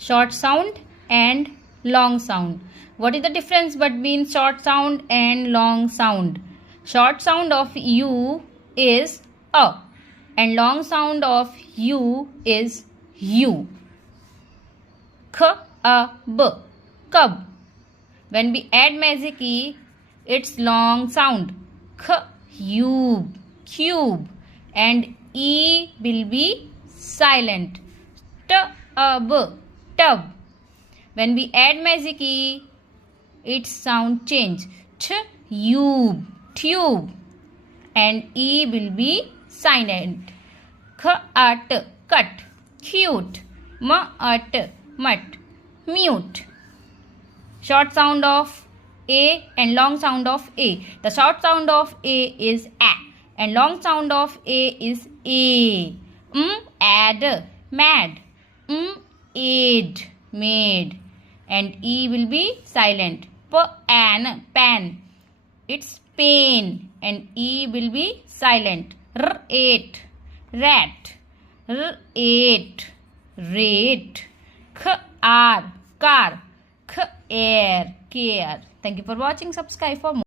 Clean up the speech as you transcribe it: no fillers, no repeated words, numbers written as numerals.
short sound and long sound. What is the difference between short sound and long sound? Short sound of U is A and long sound of U is U. K, A, B, cub. When we add magic E, it's long sound. Cube, cube. And E will be silent. Tub, tub. When we add magic E, its sound change. Tube, tube. And E will be silent. Cut, cut. Cute. Mut, mut. Mute. Short sound of A and long sound of A. The short sound of A is A and long sound of A is A. Add, mad. Aid, made. And E will be silent. Pan, pan. It's pain and E will be silent. Ate, rat. Ate, rate. Car, car. Air, care. Thank you for watching. Subscribe for more.